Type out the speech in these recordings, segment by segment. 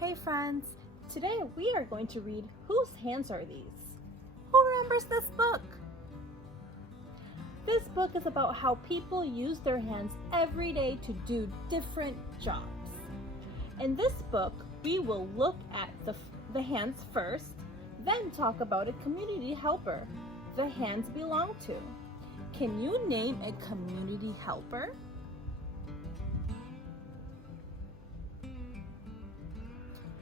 Hey friends, today we are going to read Whose Hands Are These? Who remembers this book? This book is about how people use their hands every day to do different jobs. In this book, we will look at the hands first, then talk about a community helper the hands belong to. Can you name a community helper?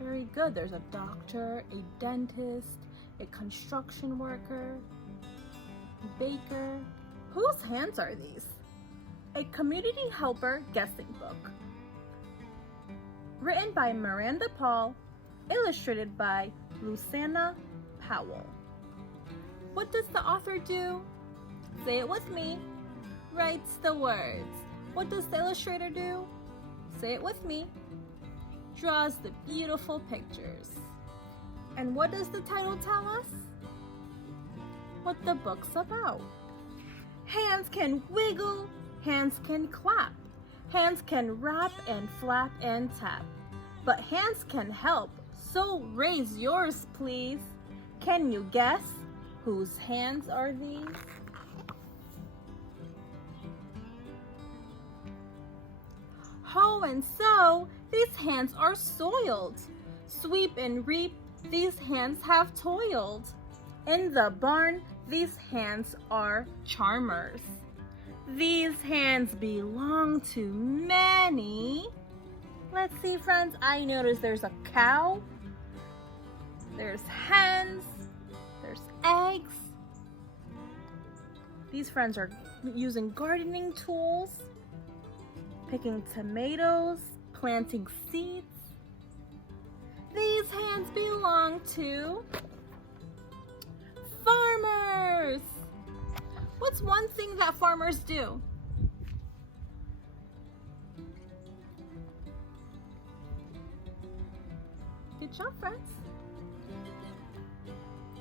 Very good. There's a doctor, a dentist, a construction worker, a baker. Whose hands are these? A community helper guessing book. Written by Miranda Paul, illustrated by Luciana Powell. What does the author do? Say it with me. Writes the words. What does the illustrator do? Say it with me. Draws the beautiful pictures. And what does the title tell us? What the book's about. Hands can wiggle, hands can clap, hands can rap and flap and tap. But hands can help, so raise yours please. Can you guess whose hands are these? Hoe and sow, these hands are soiled. Sweep and reap, these hands have toiled. In the barn, these hands are charmers. These hands belong to many. Let's see, friends, I notice there's a cow, there's hens, there's eggs. These friends are using gardening tools, picking tomatoes, planting seeds. These hands belong to farmers. What's one thing that farmers do? Good job, friends.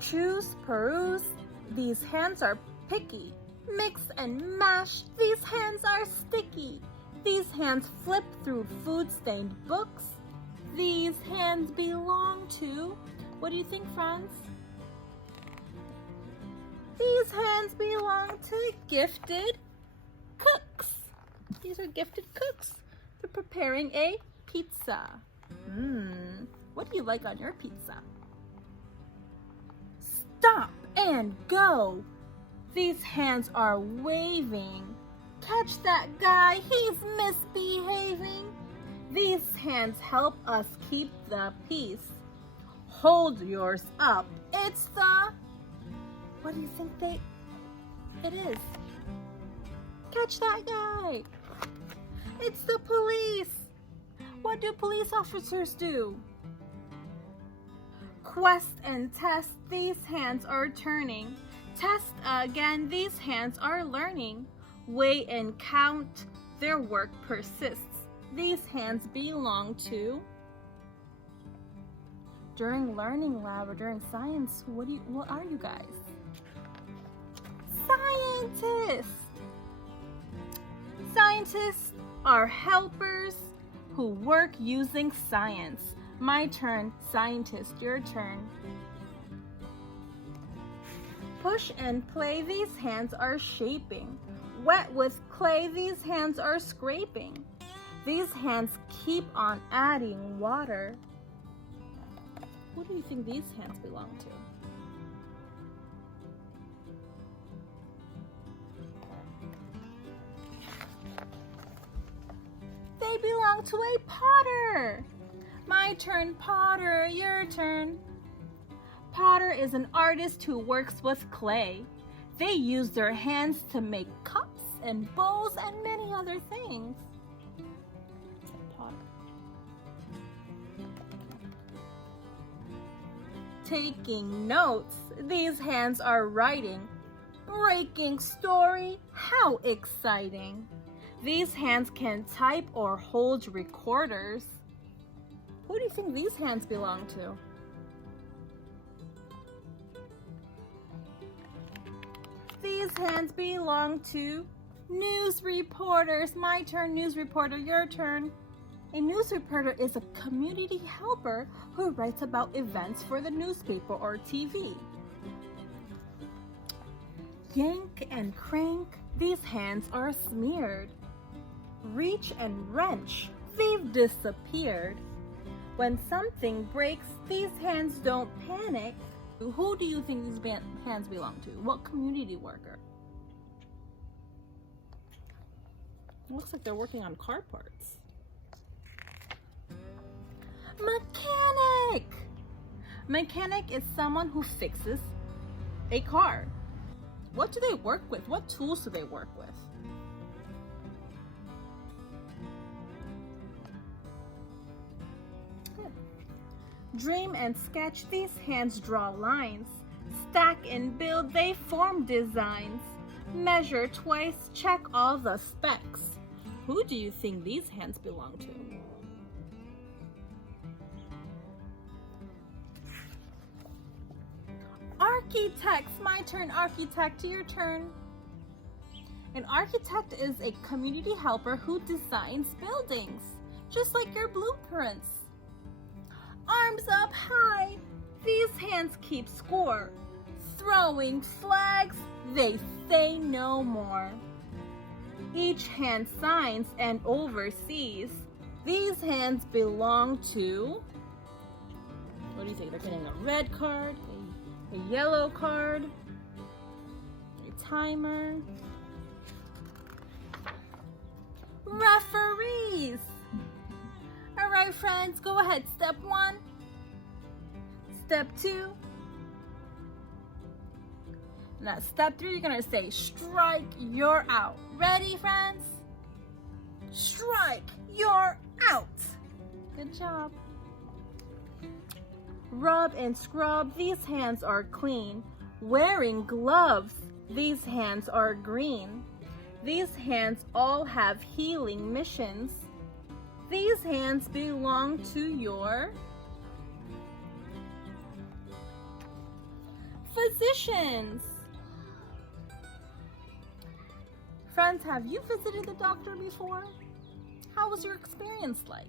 Choose, peruse, these hands are picky. Mix and mash, these hands are sticky. These hands flip through food-stained books. These hands belong to, what do you think, friends? These hands belong to gifted cooks. These are gifted cooks. They're preparing a pizza. What do you like on your pizza? Stop and go. These hands are waving. Catch that guy, he's misbehaving. These hands help us keep the peace. Hold yours up. It's the... What do you think it is? Catch that guy. It's the police. What do police officers do? Quest and test, these hands are turning. Test again, these hands are learning. Weigh and count, their work persists. These hands belong to... During learning lab or during science, what are you guys? Scientists! Scientists are helpers who work using science. My turn, scientist, your turn. Push and play, these hands are shaping. Wet with clay, these hands are scraping. These hands keep on adding water. Who do you think these hands belong to? They belong to a potter. My turn, potter, your turn. Potter is an artist who works with clay. They use their hands to make cups and bowls and many other things. Potter. Taking notes, these hands are writing. Breaking story, how exciting. These hands can type or hold recorders. Who do you think these hands belong to? These hands belong to news reporters. My turn, news reporter, your turn. A news reporter is a community helper who writes about events for the newspaper or TV. Yank and crank, these hands are smeared. Reach and wrench, they've disappeared. When something breaks, these hands don't panic. Who do you think these hands belong to? What community worker? It looks like they're working on car parts. Mechanic! Mechanic is someone who fixes a car. What do they work with? What tools do they work with? Dream and sketch, these hands draw lines. Stack and build, they form designs. Measure twice, check all the specs. Who do you think these hands belong to? Architects, my turn, architect, your turn. An architect is a community helper who designs buildings, just like your blueprints. Arms up high, these hands keep score. Throwing flags, they say no more. Each hand signs and oversees. These hands belong to... What do you think? They're getting a red card, a yellow card, a timer. Referees! All right, friends, go ahead. Step 1. Step 2. Now, step 3, you're going to say, strike, you're out. Ready, friends? Strike, you're out. Good job. Rub and scrub, these hands are clean. Wearing gloves, these hands are green. These hands all have healing missions. These hands belong to your physicians. Friends, have you visited the doctor before? How was your experience like?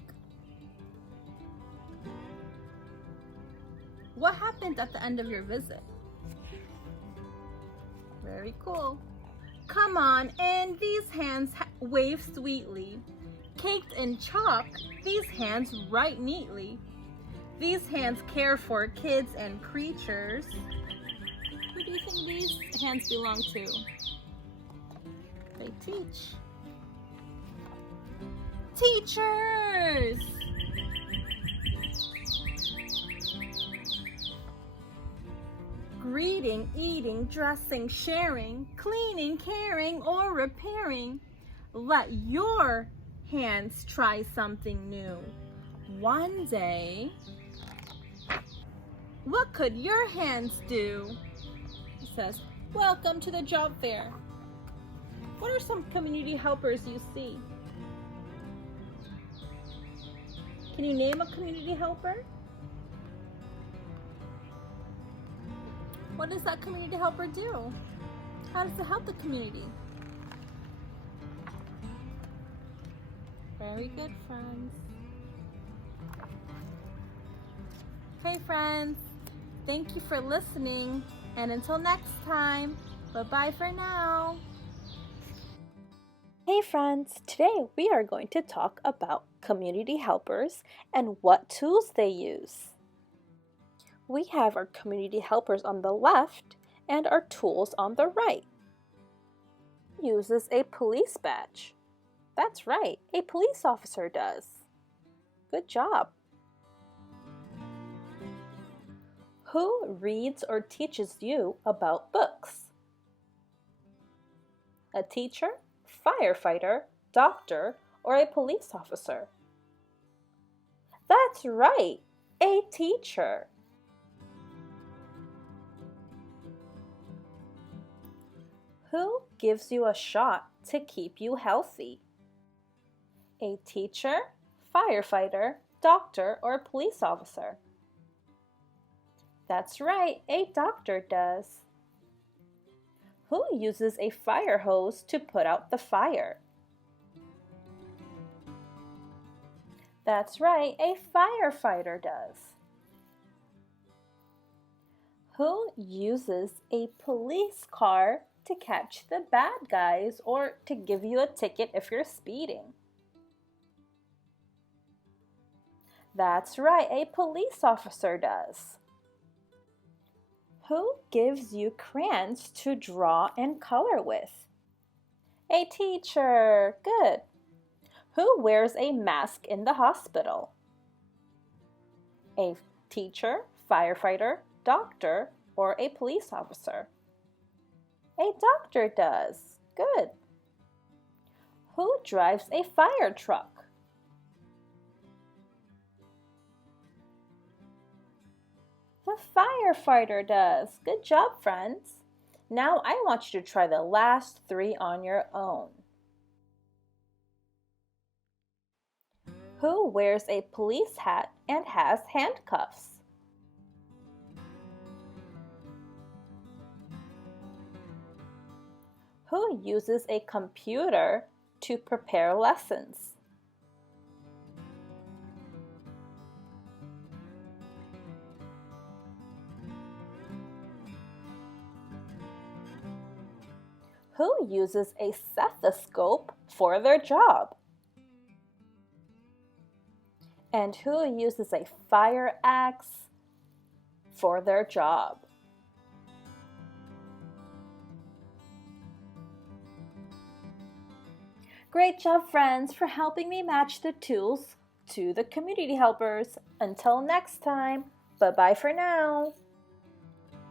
What happened at the end of your visit? Very cool. Come on, and these hands wave sweetly. Caked in chalk, these hands write neatly. These hands care for kids and creatures. Who do you think these hands belong to? They teach. Teachers! Greeting, eating, dressing, sharing, cleaning, caring, or repairing. Let your hands try something new. One day, what could your hands do? It says, welcome to the job fair. What are some community helpers you see? Can you name a community helper? What does that community helper do? How does it help the community? Very good, friends. Hey, friends. Thank you for listening. And until next time, bye-bye for now. Hey friends, today we are going to talk about community helpers and what tools they use. We have our community helpers on the left and our tools on the right. Uses a police badge. That's right, a police officer does. Good job. Who reads or teaches you about books? A teacher, firefighter, doctor, or a police officer? That's right, a teacher. Who gives you a shot to keep you healthy? A teacher, firefighter, doctor, or police officer? That's right, a doctor does. Who uses a fire hose to put out the fire? That's right, a firefighter does. Who uses a police car to catch the bad guys or to give you a ticket if you're speeding? That's right, a police officer does. Who gives you crayons to draw and color with? A teacher. Good. Who wears a mask in the hospital? A teacher, firefighter, doctor, or a police officer? A doctor does. Good. Who drives a fire truck? The firefighter does. Good job, friends. Now I want you to try the last three on your own. Who wears a police hat and has handcuffs? Who uses a computer to prepare lessons? Who uses a stethoscope for their job? And who uses a fire axe for their job? Great job, friends, for helping me match the tools to the community helpers. Until next time, bye-bye for now.